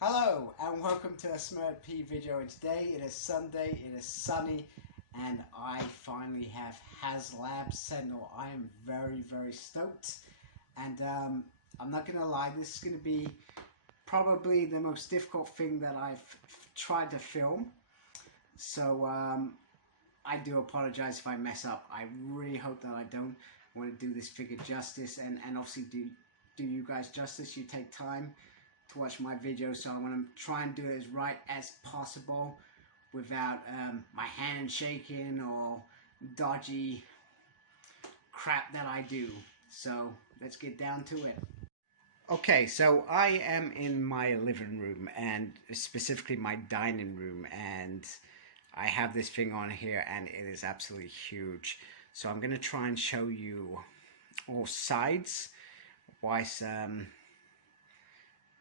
Hello and welcome to a Smurd P video, and today it is Sunday, it is sunny, and I finally have Haslab Sentinel. I am very stoked, and I'm not gonna lie, this is gonna be probably the most difficult thing that I've tried to film, so I do apologize if I mess up. I really hope that I don't. I want to do this figure justice, and obviously do you guys justice. You take time to watch my videos, so I want to try and do it as right as possible without my hand shaking or dodgy crap that I do. So let's get down to it. Okay, so I am in my living room, and specifically my dining room, and I have this thing on here and it is absolutely huge. So I'm going to try and show you all sides whilst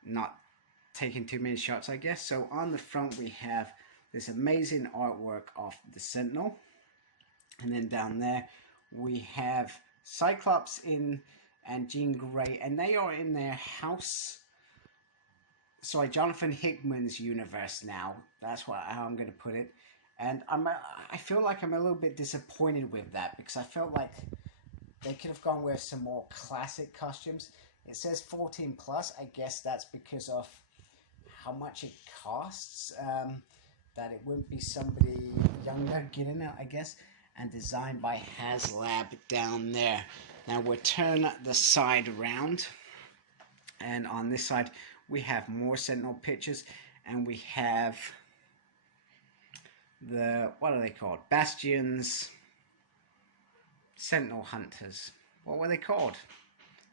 not taking too many shots, I guess. So on the front we have this amazing artwork of the Sentinel, and then down there we have Cyclops and Jean Grey, and they are in their Jonathan Hickman's universe now. That's how I'm going to put it. And I feel like I'm a little bit disappointed with that, because I felt like they could have gone with some more classic costumes. It says 14 plus. I guess that's because of how much it costs, that it wouldn't be somebody younger getting it, I guess. And designed by Haslab down there. Now we'll turn the side around, and on this side we have more Sentinel pictures, and we have the, what are they called? Bastions, Sentinel Hunters. What were they called?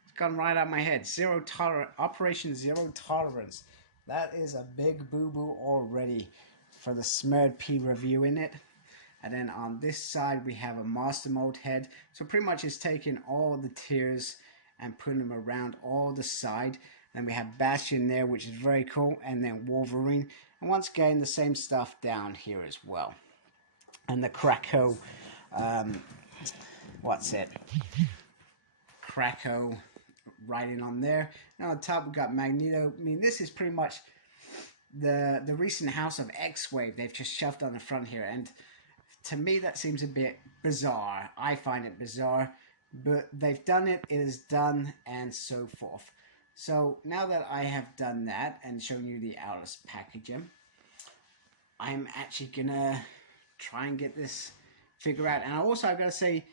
It's gone right out of my head. Operation Zero Tolerance. That is a big boo-boo already for the Smurd P review in it. And then on this side we have a Master Mode head. So pretty much it's taking all the tiers and putting them around all the side. Then we have Bastion there, which is very cool, and then Wolverine. And once again, the same stuff down here as well. And the Krakow, what's it? Krakow writing on there. Now on top we got Magneto. I mean, this is pretty much the recent House of X-Wave they've just shoved on the front here. And to me that seems a bit bizarre. I find it bizarre. But they've done it, it is done, and so forth. So now that I have done that and shown you the outer packaging, I'm actually gonna try and get this figure out. And also I've got to say,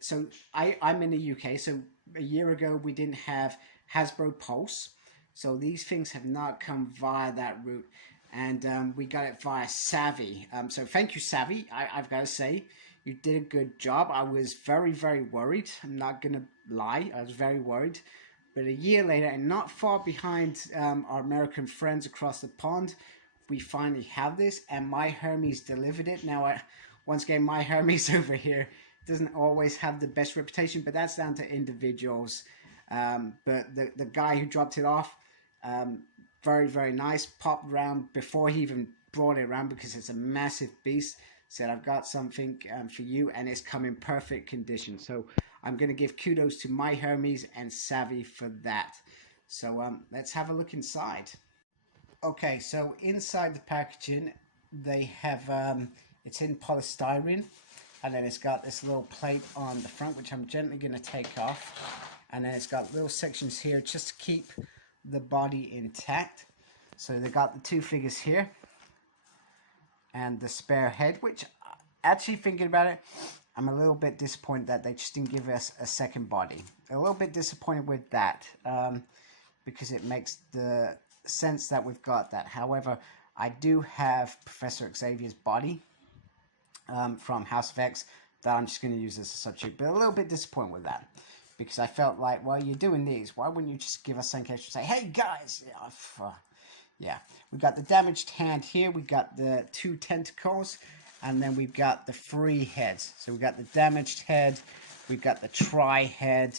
so I'm in the UK, so a year ago we didn't have Hasbro Pulse, so these things have not come via that route, and we got it via Savvy. So thank you, Savvy. I've got to say, you did a good job. I was very worried. I'm not gonna lie, I was very worried. But a year later, and not far behind our American friends across the pond, we finally have this, and My Hermes delivered it. Now, once again, My Hermes over here doesn't always have the best reputation, but that's down to individuals. But the guy who dropped it off, very nice, popped around before he even brought it around, because it's a massive beast. Said, I've got something for you, and it's come in perfect condition. So I'm going to give kudos to My Hermes and Savvy for that. So let's have a look inside. Okay, so inside the packaging, they have, it's in polystyrene, and then it's got this little plate on the front, which I'm gently going to take off. And then it's got little sections here just to keep the body intact. So they got the two figures here, and the spare head, which, actually thinking about it, I'm a little bit disappointed that they just didn't give us a second body. A little bit disappointed with that, because it makes the sense that we've got that. However, I do have Professor Xavier's body from House of X that I'm just going to use as a substitute, but a little bit disappointed with that, because I felt like, well, you're doing these, why wouldn't you just give us something extra, say, hey guys, yeah, we got the damaged hand here, we got the two tentacles, and then we've got the three heads. So we got the damaged head, we've got the tri-head,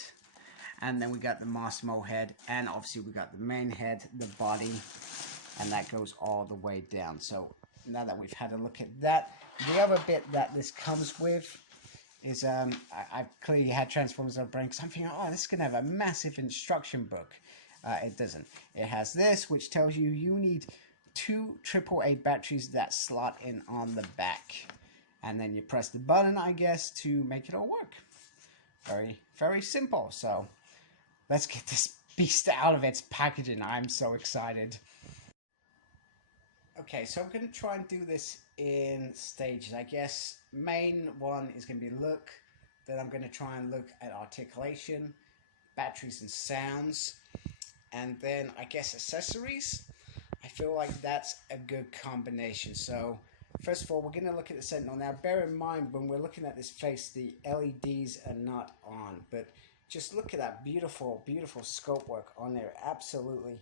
and then we got the Master Mode head, and obviously we got the main head, the body, and that goes all the way down. So now that we've had a look at that, the other bit that this comes with is, I've clearly had Transformers on brain, because I'm thinking, oh, this is going to have a massive instruction book. It doesn't. It has this, which tells you you need 2 AAA batteries that slot in on the back. And then you press the button, I guess, to make it all work. Very, very simple. So let's get this beast out of its packaging. I'm so excited. Okay, so I'm going to try and do this in stages. I guess main one is going to be look. Then I'm going to try and look at articulation, batteries and sounds. And then I guess accessories. I feel like that's a good combination. So first of all, we're going to look at the Sentinel. Now bear in mind, when we're looking at this face, the LEDs are not on. But just look at that beautiful, beautiful scope work on there. Absolutely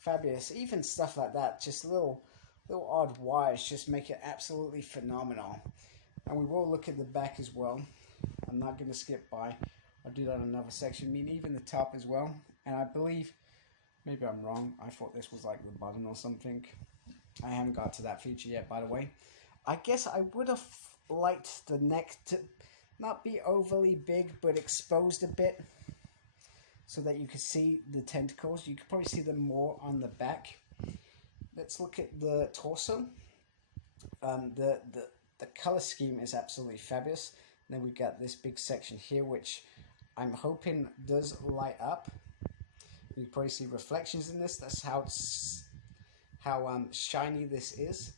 fabulous. Even stuff like that, just little odd wires just make it absolutely phenomenal. And we will look at the back as well. I'm not going to skip by. I'll do that in another section. I mean, even the top as well. And I believe, maybe I'm wrong, I thought this was like the button or something. I haven't got to that feature yet, by the way. I guess I would have liked the neck to not be overly big, but exposed a bit, so that you could see the tentacles. You could probably see them more on the back. Let's look at the torso. The color scheme is absolutely fabulous. And then we got this big section here, which I'm hoping does light up. You can probably see reflections in this. That's how shiny this is.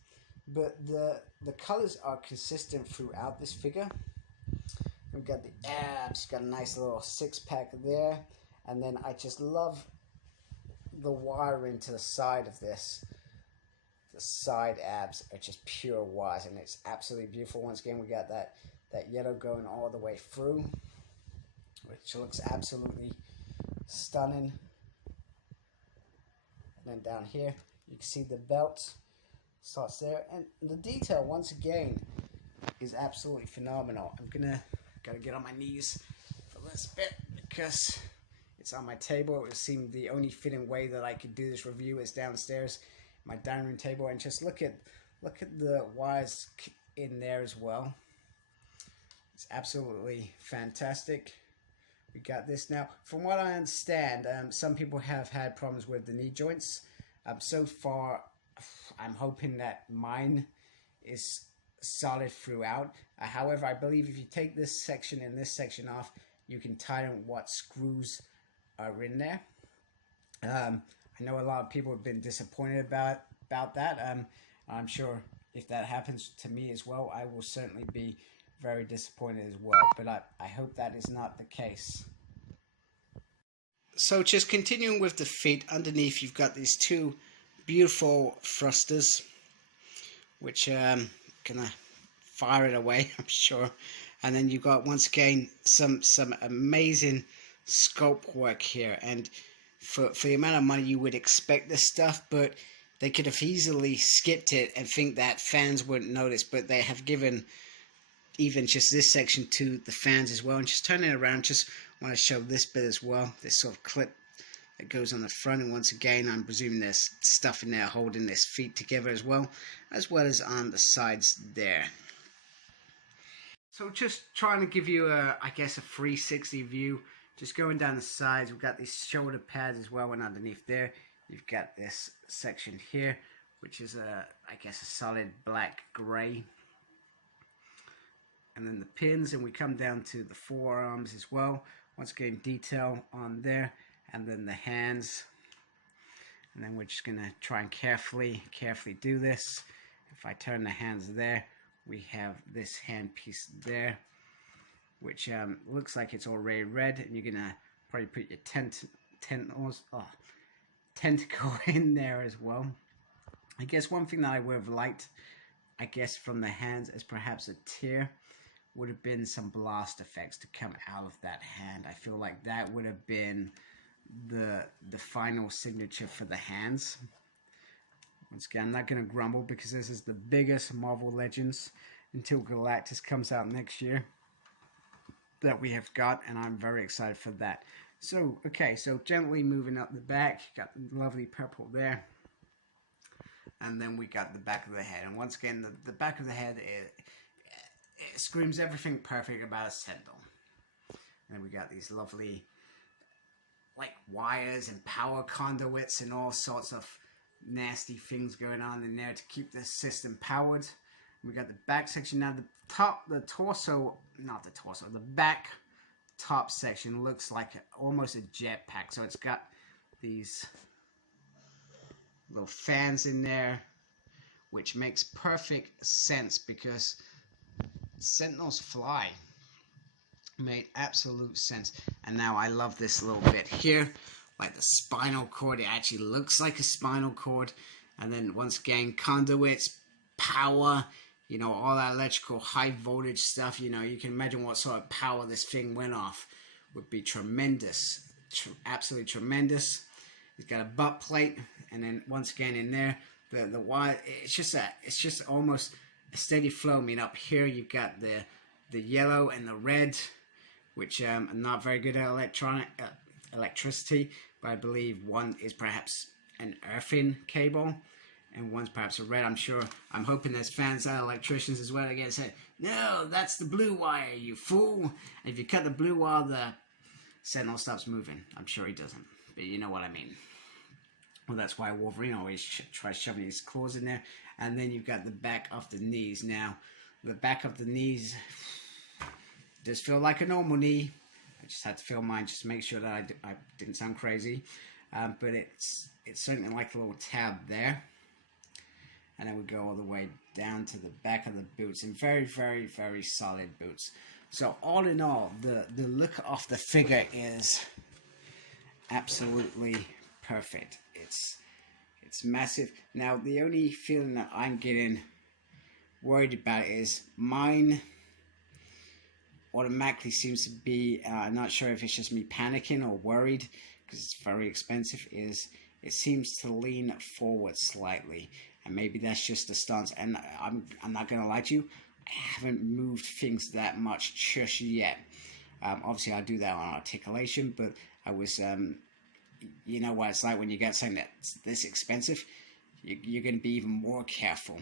But the colors are consistent throughout this figure. We've got the abs, got a nice little 6-pack there. And then I just love the wiring to the side of this. The side abs are just pure wires, and it's absolutely beautiful. Once again, we got that yellow going all the way through, which looks absolutely stunning. And then down here, you can see the belt starts there, and the detail once again is absolutely phenomenal. I'm gotta get on my knees for this bit because it's on my table. It seemed the only fitting way that I could do this review is downstairs, my dining room table, and just look at the wires in there as well. It's absolutely fantastic. We got this now. From what I understand, some people have had problems with the knee joints. So far, I'm hoping that mine is solid throughout. However, I believe if you take this section and this section off, you can tighten what screws are in there. I know a lot of people have been disappointed about that. I'm sure if that happens to me as well, I will certainly be very disappointed as well. But I hope that is not the case. So just continuing with the feet, underneath you've got these 2 beautiful thrusters, which gonna fire it away, I'm sure. And then you've got, once again, some amazing sculpt work here. And for the amount of money, you would expect this stuff, but they could have easily skipped it and think that fans wouldn't notice. But they have given even just this section to the fans as well. And just turning it around, just want to show this bit as well, this sort of clip that goes on the front. And once again, I'm presuming there's stuff in there holding this feet together as well as on the sides there. So just trying to give you I guess a 360 view, just going down the sides. We've got these shoulder pads as well, and underneath there you've got this section here, which is I guess a solid black gray. And then the pins, and we come down to the forearms as well. Once again, detail on there, and then the hands. And then we're just gonna try and carefully do this. If I turn the hands there, we have this hand piece there, which looks like it's already red, and you're gonna probably put your tentacle in there as well. I guess one thing that I would have liked, I guess, from the hands is perhaps a tear. Would have been some blast effects to come out of that hand. I feel like that would have been the final signature for the hands. Once again, I'm not going to grumble because this is the biggest Marvel Legends until Galactus comes out next year that we have got, and I'm very excited for that. So, okay, so gently moving up the back, got the lovely purple there. And then we got the back of the head. And once again, the back of the head, it screams everything perfect about a Sentinel. And then we got these lovely like wires and power conduits and all sorts of nasty things going on in there to keep the system powered. We got the back section now. The back top section looks like almost a jetpack. So it's got these little fans in there, which makes perfect sense because Sentinels fly. Made absolute sense. And now I love this little bit here, like the spinal cord. It actually looks like a spinal cord. And then once again, conduits, power, you know, all that electrical high voltage stuff. You know, you can imagine what sort of power this thing went off. Would be tremendous. Absolutely tremendous. It's got a butt plate, and then once again in there, the wire. It's just almost a steady flow. I mean, up here you've got the yellow and the red, which are not very good at electricity, but I believe one is perhaps an earthing cable, and one's perhaps a red. I'm hoping there's fans out, electricians as well, again say, no, that's the blue wire, you fool. And if you cut the blue wire, the Sentinel stops moving. I'm sure he doesn't, but you know what I mean. Well, that's why Wolverine always tries shoving his claws in there. And then you've got the back of the knees. Now, the back of the knees does feel like a normal knee. I just had to feel mine just to make sure that I didn't sound crazy. But it's certainly like a little tab there. And then we go all the way down to the back of the boots. And very, very, very solid boots. So all in all, the look of the figure is absolutely perfect. It's massive. Now, the only feeling that I'm getting worried about is mine automatically seems to be, I'm not sure if it's just me panicking or worried because it's very expensive, is it seems to lean forward slightly, and maybe that's just the stance. And I'm not gonna lie to you, I haven't moved things that much just yet. Obviously I do that on Articulation, but I was you know what it's like when you get something that's this expensive, you're going to be even more careful,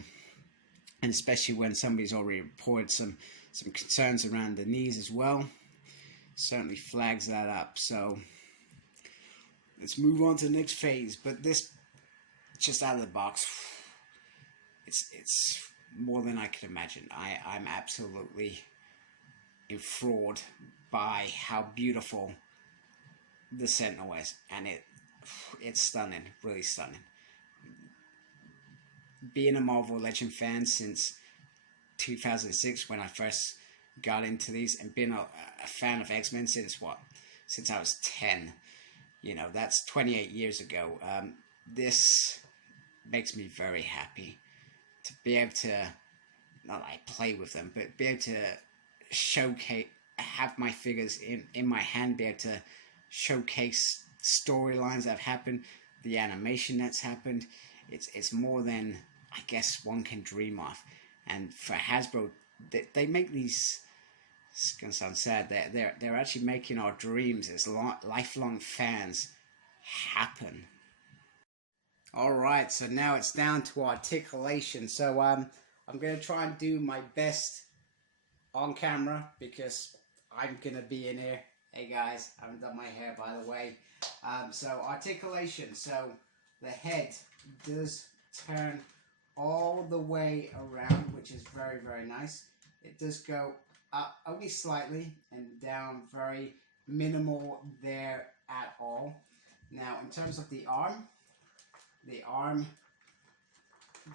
and especially when somebody's already reported some concerns around the knees as well. Certainly flags that up. So let's move on to the next phase. But this, just out of the box, it's more than I could imagine. I'm absolutely enthralled by how beautiful the Sentinel is, and it's stunning, really stunning. Being a Marvel Legend fan since 2006 when I first got into these, and being a fan of X-Men since I was 10, you know, that's 28 years ago. This makes me very happy to be able to not like play with them, but be able to showcase, have my figures in my hand, be able to showcase storylines that have happened, the animation that's happened. It's more than I guess one can dream of. And for Hasbro, they make these, it's gonna sound sad, they're actually making our dreams as lifelong fans happen. Alright, so now it's down to Articulation. So I'm gonna try and do my best on camera because I'm gonna be in here. Hey guys, I haven't done my hair by the way. So Articulation, so the head does turn all the way around, which is very, very nice. It does go up only slightly and down very minimal there at all. Now in terms of the arm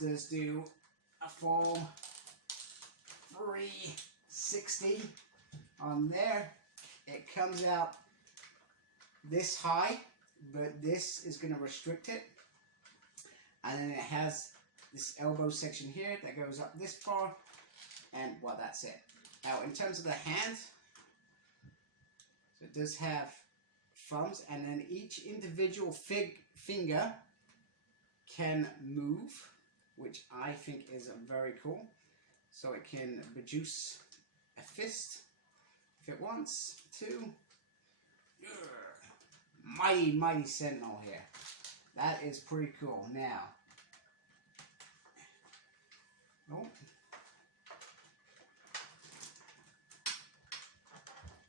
does do a full 360 on there. It comes out this high, but this is going to restrict it. And then it has this elbow section here that goes up this far, and well, that's it. Now, in terms of the hand, so it does have thumbs, and then each individual finger can move, which I think is very cool. So it can produce a fist if it wants to. Mighty, mighty Sentinel here. That is pretty cool. Now, oh,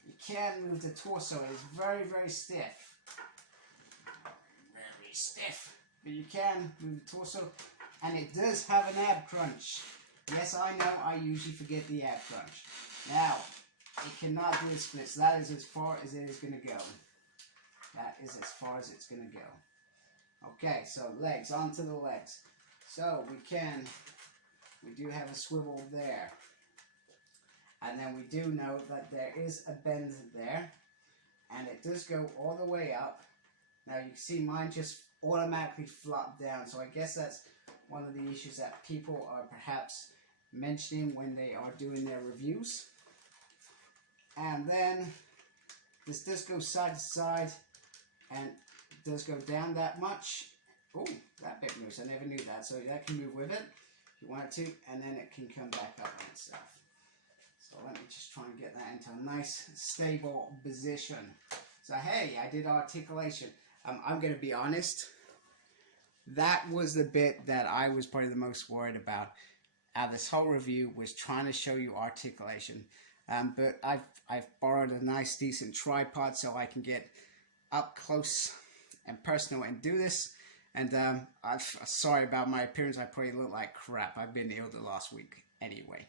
you can move the torso. It is very, very stiff. stiff, but you can move the torso, and it does have an ab crunch. Yes, I know, I usually forget the ab crunch. Now, it cannot do the splits. That is as far as it is going to go. That is as far as it's going to go. Okay, so legs, onto the legs. So we do have a swivel there. And then we do know that there is a bend there. And it does go all the way up. Now you can see mine just automatically flopped down. So I guess that's one of the issues that people are perhaps mentioning when they are doing their reviews. And then this does go side to side and it does go down that much. Oh, that bit moves. I never knew that. So that can move with it if you want it to, and then it can come back up and stuff. So let me just try and get that into a nice stable position. So hey, I did articulation. I'm going to be honest. That was the bit that I was probably the most worried about. This whole review was trying to show you articulation. But I've borrowed a nice decent tripod so I can get up close and personal and do this. And I'm sorry about my appearance. I probably look like crap. I've been ill the last week anyway.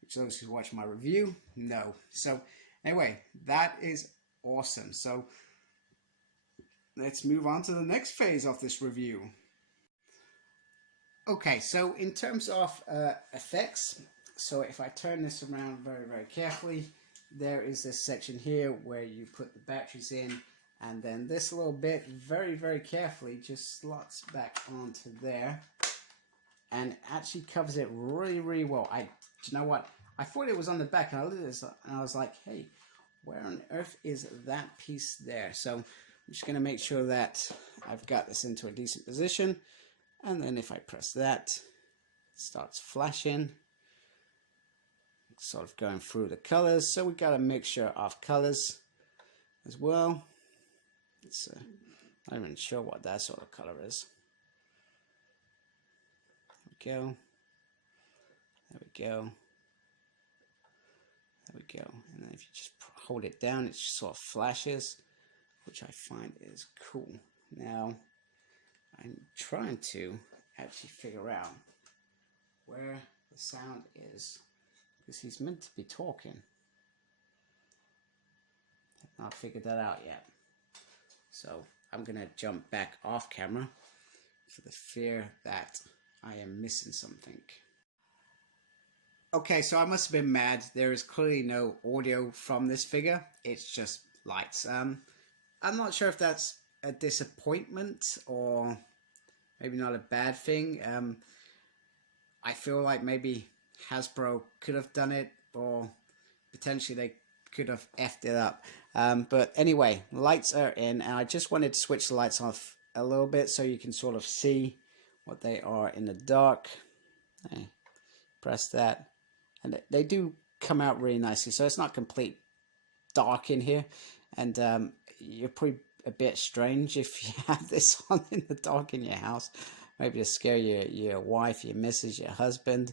Which those who watch my review know. So anyway, that is awesome. So let's move on to the next phase of this review. Okay, so in terms of effects, so if I turn this around very, very carefully, there is this section here where you put the batteries in, and then this little bit, very, very carefully, just slots back onto there, and actually covers it really, really well. Do you know what? I thought it was on the back, and I looked at this, and I was like, hey, where on earth is that piece there? So I'm just going to make sure that I've got this into a decent position, and then if I press that, it starts flashing. Sort of going through the colors, so we've got a mixture of colors as well. It's not even sure what that sort of color is. There we go. There we go. There we go. And then if you just hold it down, it just sort of flashes, which I find is cool. Now, I'm trying to actually figure out where the sound is, because he's meant to be talking. I've not figured that out yet. So I'm going to jump back off camera for the fear that I am missing something. Okay, so I must have been mad. There is clearly no audio from this figure. It's just lights. I'm not sure if that's a disappointment or maybe not a bad thing. I feel like maybe Hasbro could have done it, or potentially they could have effed it up. But anyway, lights are in, and I just wanted to switch the lights off a little bit so you can sort of see what they are in the dark. Okay, press that, and they do come out really nicely. So it's not complete dark in here, and you're probably a bit strange if you have this on in the dark in your house. Maybe to scare your wife, your missus, your husband,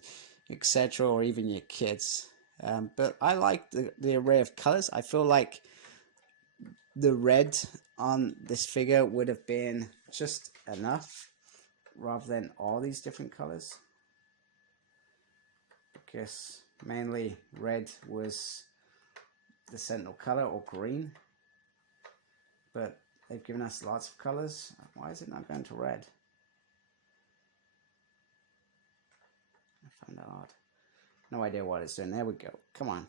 etc., or even your kids. But I like the array of colors. I feel like the red on this figure would have been just enough rather than all these different colors, because mainly red was the Sentinel color, or green, but they've given us lots of colors. Why is it not going to red? I found that odd. No idea what it's doing. There we go. Come on.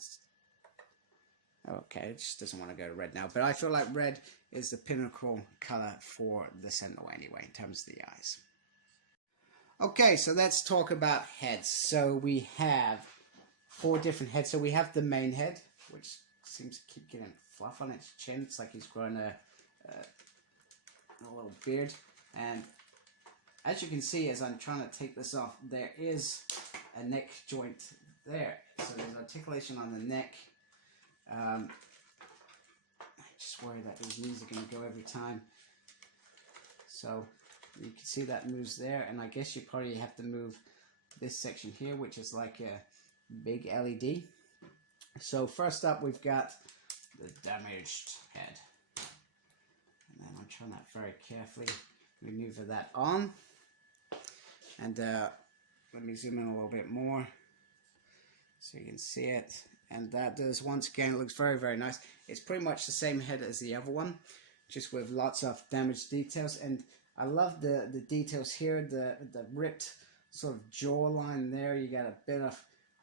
Okay, it just doesn't want to go to red now. But I feel like red is the pinnacle color for the Sentinel anyway, in terms of the eyes. Okay, so let's talk about heads. So we have 4 different heads. So we have the main head, which seems to keep getting fluff on its chin. It's like he's growing a little beard. And as you can see, as I'm trying to take this off, there is a neck joint there. So there's articulation on the neck. I just worry that these knees are going to go every time. So you can see that moves there, and I guess you probably have to move this section here, which is like a big LED. So first up, we've got the damaged head. And then I'm trying that very carefully. maneuver that on. And let me zoom in a little bit more so you can see it. And that does, once again, it looks very, very nice. It's pretty much the same head as the other one, just with lots of damaged details. And I love the details here, the ripped sort of jawline there. You got a bit of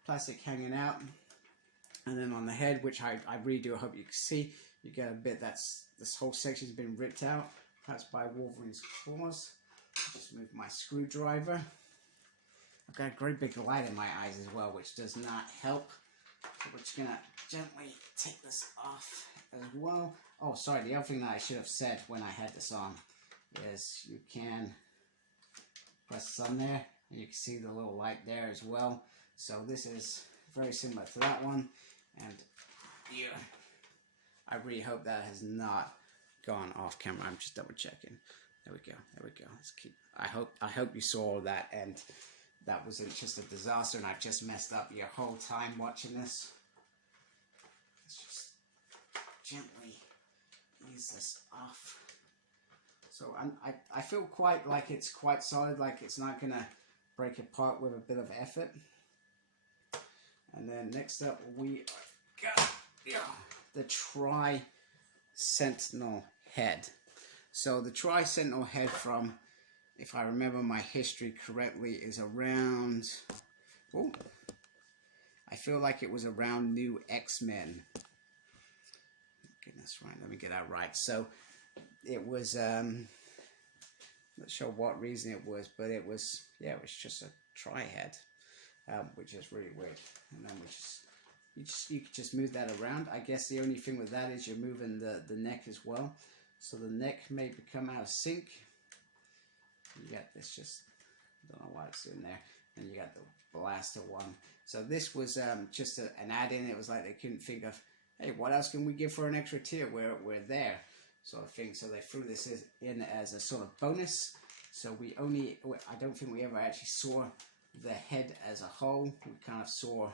plastic hanging out. And then on the head, which I really do hope you can see, you get a bit this whole section's been ripped out, perhaps by Wolverine's claws. Just move my screwdriver. I've got a great big light in my eyes as well, which does not help. So we're just gonna gently take this off as well. Oh, sorry, the other thing that I should have said when I had this on is you can press this on there and you can see the little light there as well. So this is very similar to that one, and yeah, I really hope that has not gone off camera. I'm just double checking. There we go. There we go. Let's keep. I hope you saw all that, and that wasn't just a disaster, and I've just messed up your whole time watching this. Let's just gently ease this off. So I feel quite like it's quite solid, like it's not gonna break apart with a bit of effort. And then next up we got the Sentinel head. So the Sentinel head from, if I remember my history correctly, is around, oh, I feel like it was around New X-Men. Goodness, right, let me get that right. So it was, not sure what reason it was, but it was, yeah, it was just a tri-head, which is really weird. And then you could just move that around. I guess the only thing with that is you're moving the neck as well. So the neck may become out of sync. You got this, just don't know why it's in there. And you got the blaster one. So this was just an add-in. It was like they couldn't think of, hey, what else can we give for an extra tier? We're there, sort of thing. So they threw this in as a sort of bonus. So I don't think we ever actually saw the head as a whole. We kind of saw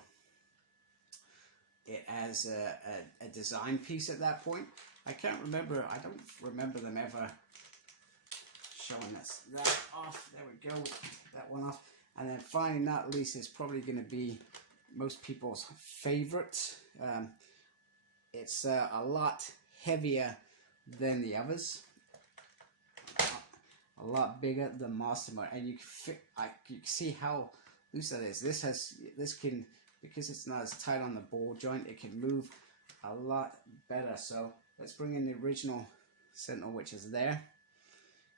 it as a design piece at that point. I can't remember. I don't remember them ever showing us that off. There we go. That one off. And then finally, not least, is probably going to be most people's favorite. It's a lot heavier than the others. A lot bigger than Master Mode, and you can see how loose that is. This can, because it's not as tight on the ball joint, it can move a lot better. So let's bring in the original Sentinel, which is there.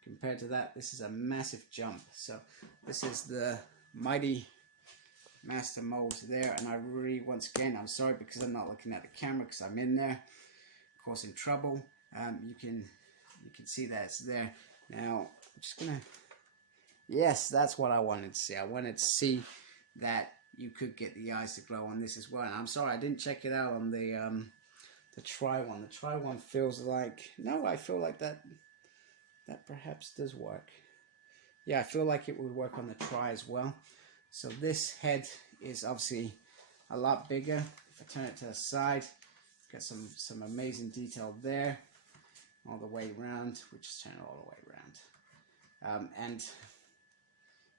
Compared to that, this is a massive jump. So this is the mighty Master Mold there, and I really, once again, I'm sorry because I'm not looking at the camera because I'm in there, causing trouble. You can see that it's there. Now I'm just gonna, yes, that's what I wanted to see. I wanted to see that you could get the eyes to glow on this as well. And I'm sorry I didn't check it out on the Tri one. The Tri one feels like, no, I feel like that perhaps does work. Yeah, I feel like it would work on the Tri as well. So this head is obviously a lot bigger. If I turn it to the side, got some amazing detail there, all the way around. We just turn it all the way around. And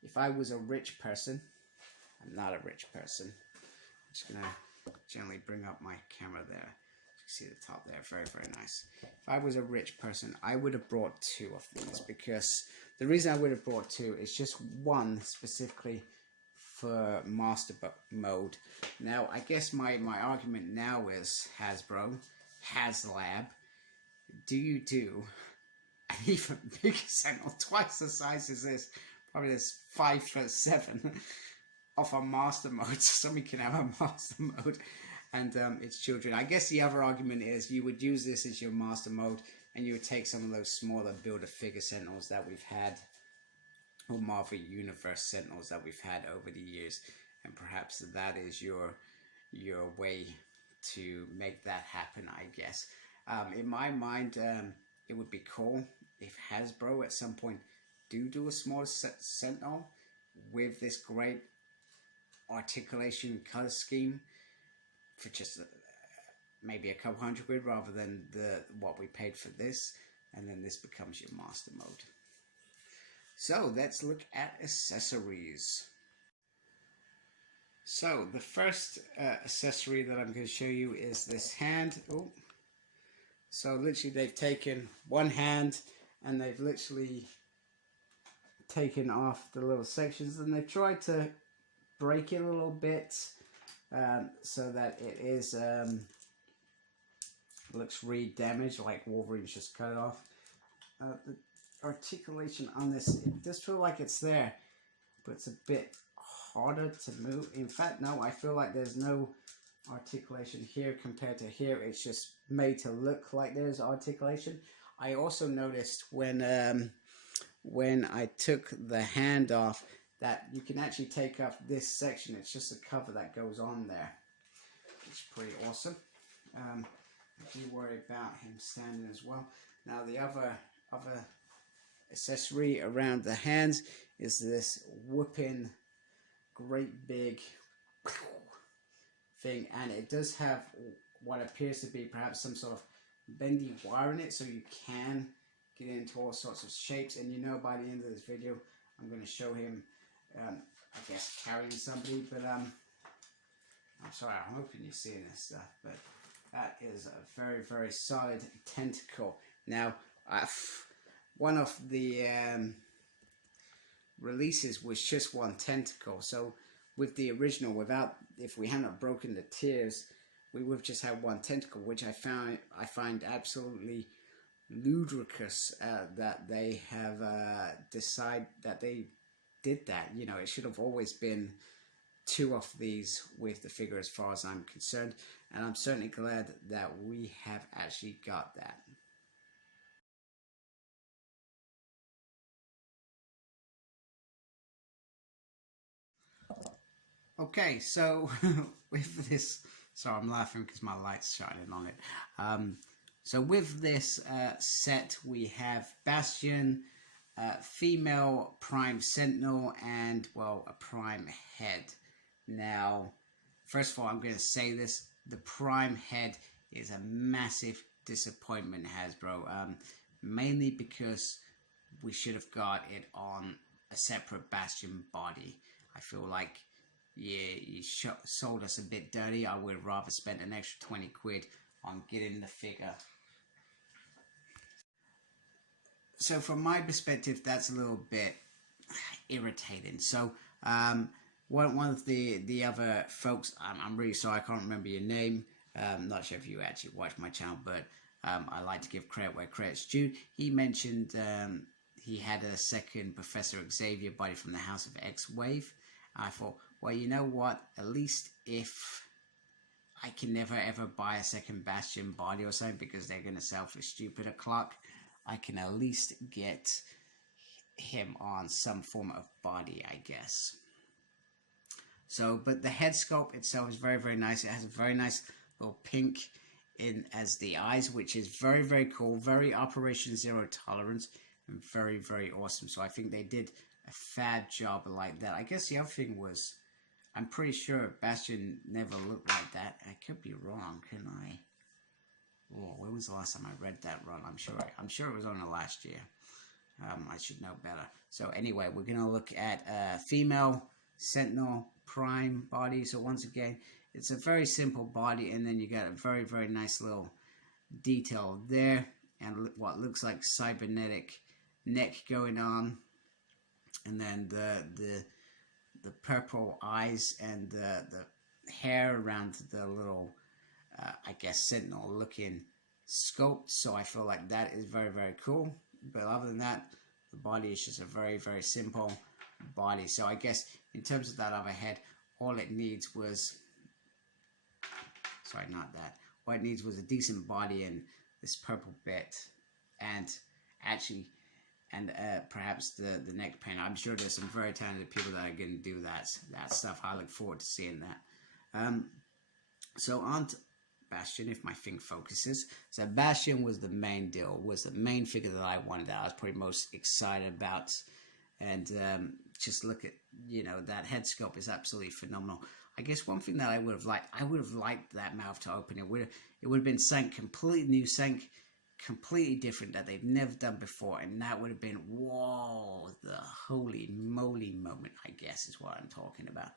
if I was a rich person, I'm not a rich person. I'm just gonna gently bring up my camera there. You see the top there, very, very nice. If I was a rich person, I would have brought 2 of these, because the reason I would have brought 2 is just one specifically for Master Mode. Now, I guess my argument now is Hasbro, Haslab, do you do an even bigger Sentinel, twice the size as this, probably this 5'7", of a Master Mode, so somebody can have a Master Mode and its children. I guess the other argument is you would use this as your Master Mode, and you would take some of those smaller Build-A-Figure Sentinels that we've had, or Marvel Universe Sentinels that we've had over the years, and perhaps that is your way to make that happen, I guess. In my mind, it would be cool if Hasbro at some point do a small Sentinel with this great articulation color scheme for just maybe a couple $100 rather than what we paid for this, and then this becomes your Master Mode. So let's look at accessories. So the first accessory that I'm going to show you is this hand. Oh, so literally they've taken one hand and they've literally taken off the little sections, and they've tried to break it a little bit so that it is looks really damaged, like Wolverine's just cut it off. The articulation on this, it does feel like it's there, but it's a bit harder to move. In fact, no, I feel like there's no articulation here compared to here. It's just made to look like there's articulation. I also noticed when I took the hand off that you can actually take off this section. It's just a cover that goes on there. It's pretty awesome. I do worry about him standing as well. Now the other accessory around the hands is this whooping great big thing, and it does have what appears to be perhaps some sort of bendy wire in it, so you can get into all sorts of shapes. And you know, by the end of this video I'm going to show him I guess carrying somebody, but I'm sorry, I'm hoping you're seeing this stuff, but that is a very, very solid tentacle. Now one of the releases was just one tentacle, so with the original, if we hadn't broken the tiers, we would have just had one tentacle, which I find absolutely ludicrous that they have decided that they did that. You know, it should have always been two of these with the figure as far as I'm concerned, and I'm certainly glad that we have actually got that. Okay, so with this, sorry, I'm laughing because my light's shining on it. So with this set, we have Bastion, female Prime Sentinel, and, well, a Prime Head. Now, first of all, I'm going to say this. The Prime Head is a massive disappointment, Hasbro. Mainly because we should have got it on a separate Bastion body. I feel like, yeah, you sold us a bit dirty. I would have rather spent an extra 20 quid on getting the figure. So from my perspective, that's a little bit irritating. So one of the other folks, I'm really sorry, I can't remember your name. Not sure if you actually watch my channel, but I like to give credit where credit's due. He mentioned he had a second Professor Xavier body from the House of X-Wave. I thought, well, you know what? At least if I can never ever buy a second Bastion body or something because they're going to sell for stupid o'clock, I can at least get him on some form of body, I guess. So, but the head sculpt itself is very, very nice. It has a very nice little pink in as the eyes, which is very, very cool. Very Operation Zero Tolerance and very, very awesome. So I think they did a fab job like that. I guess the other thing was, I'm pretty sure Bastion never looked like that. I could be wrong, can I? Oh, when was the last time I read that run? I'm sure it was only last year. I should know better. So anyway, we're gonna look at female Sentinel Prime body. So once again, it's a very simple body, and then you got a very, very nice little detail there, and what looks like cybernetic neck going on, and then the purple eyes and the hair around the little I guess Sentinel looking sculpt. So I feel like that is very, very cool. But other than that, the body is just a very, very simple body. So I guess in terms of that other head, all it needs was, sorry, not that. All it needs was a decent body and this purple bit, and actually, and perhaps the neck paint. I'm sure there's some very talented people that are going to do that stuff. I look forward to seeing that. So on to Bastion, if my thing focuses. So Bastion was the main deal, was the main figure that I wanted, that I was probably most excited about. And just look at, you know, that head sculpt is absolutely phenomenal. I guess one thing that I would have liked that mouth to open. It would have been sank, completely new sank, completely different that they've never done before, and that would have been, whoa, the holy moly moment, I guess is what I'm talking about.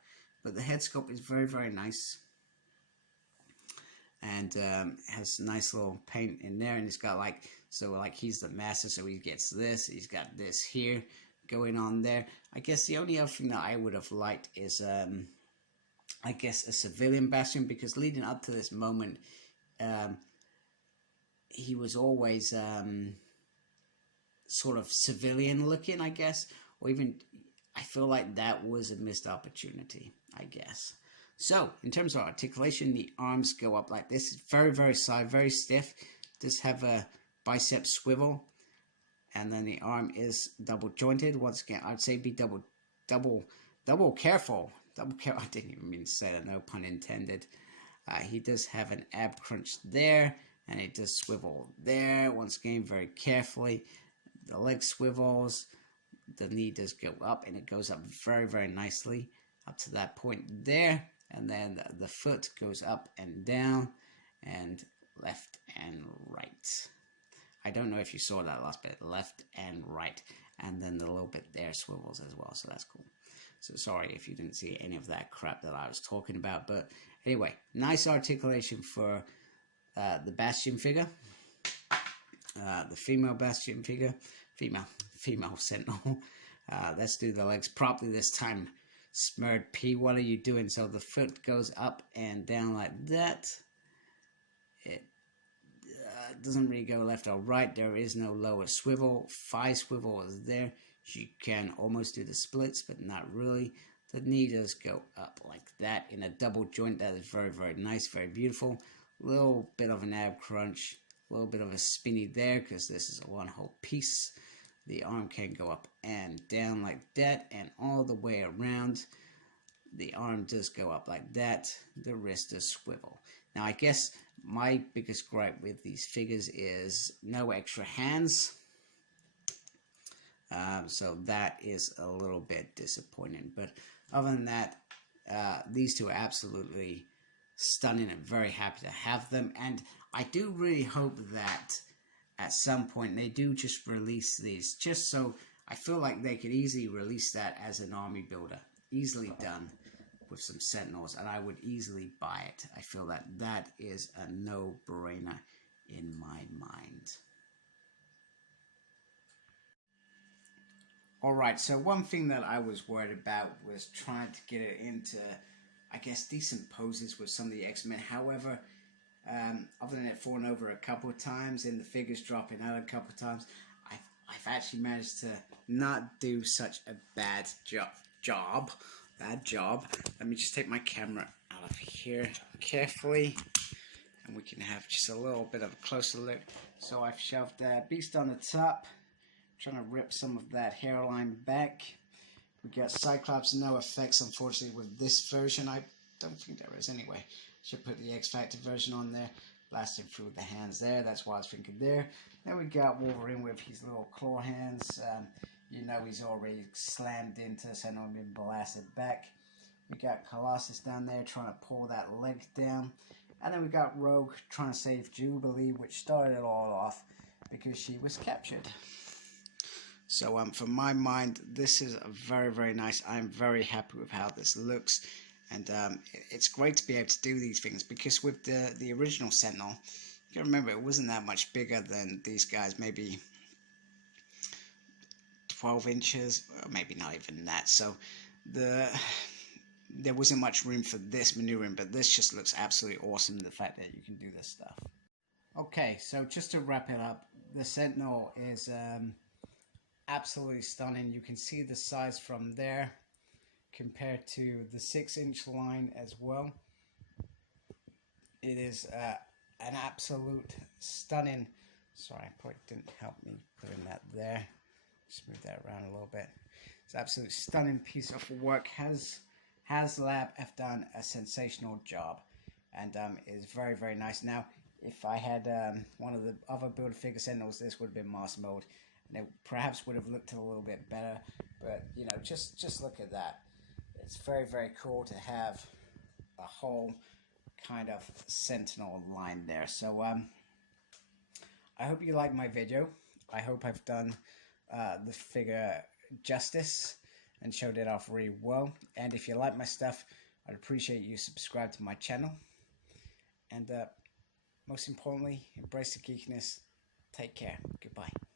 But the head sculpt is very, very nice, and has nice little paint in there, and it's got like, so like he's the master, so he gets this, he's got this here going on there. I guess the only other thing that I would have liked is I guess a civilian Bastion, because leading up to this moment he was always sort of civilian looking, I guess, or even I feel like that was a missed opportunity, I guess. So in terms of articulation, the arms go up like this. It's very, very side, very stiff. Does have a bicep swivel, and then the arm is double jointed. Once again, I'd say be double careful. I didn't even mean to say that, no pun intended. He does have an ab crunch there, and it does swivel there. Once again, very carefully. The leg swivels, the knee does go up, and it goes up very, very nicely up to that point there. And then the foot goes up and down, and left and right. I don't know if you saw that last bit, left and right. And then the little bit there swivels as well, so that's cool. So sorry if you didn't see any of that crap that I was talking about. But anyway, nice articulation for the Bastion figure. The female Bastion figure. Female Sentinel. Let's do the legs properly this time. Smurd P, what are you doing? So the foot goes up and down like that. It doesn't really go left or right. There is no lower swivel. Thigh swivel is there. You can almost do the splits, but not really. The knee does go up like that in a double joint. That is very, very nice, very beautiful. Little bit of an ab crunch, a little bit of a spinny there because this is a one whole piece. The arm can go up and down like that, and all the way around. The arm does go up like that. The wrist does swivel. Now, I guess my biggest gripe with these figures is no extra hands. So that is a little bit disappointing. But other than that, these two are absolutely stunning and very happy to have them. And I do really hope that at some point they do just release these. Just so I feel like they could easily release that as an army builder. Easily done with some Sentinels. And I would easily buy it. I feel that that is a no-brainer in my mind. Alright, so one thing that I was worried about was trying to get it into, I guess, decent poses with some of the X-Men. However, other than it falling over a couple of times and the figures dropping out a couple of times, I've actually managed to not do such a bad job. Let me just take my camera out of here carefully, and we can have just a little bit of a closer look. So I've shoved Beast on the top. Trying to rip some of that hairline back. We got Cyclops, no effects unfortunately with this version. I don't think there is anyway. Should put the X Factor version on there. Blasting through the hands there, that's why I was thinking there. Then we got Wolverine with his little claw hands. You know he's already slammed into us and been blasted back. We got Colossus down there trying to pull that leg down. And then we got Rogue trying to save Jubilee, which started it all off because she was captured. So from my mind, this is a very, very nice. I'm very happy with how this looks. And it's great to be able to do these things because with the original Sentinel, you can remember it wasn't that much bigger than these guys, maybe 12 inches, or maybe not even that. So there wasn't much room for this maneuvering, but this just looks absolutely awesome, the fact that you can do this stuff. Okay, so just to wrap it up, the Sentinel is absolutely stunning. You can see the size from there compared to the 6-inch line as well. It is an absolute stunning, sorry, probably didn't help me putting that there. Just move that around a little bit. It's an absolute stunning piece of work. Haslab have done a sensational job, and is very, very nice. Now, if I had one of the other Build-A-Figure Sentinels, this would have been Master Mode. And it perhaps would have looked a little bit better, but you know, just look at that. It's very, very cool to have a whole kind of Sentinel line there. So I hope you like my video. I hope I've done the figure justice and showed it off really well. And if you like my stuff, I'd appreciate you subscribe to my channel. And most importantly, embrace the geekiness. Take care. Goodbye.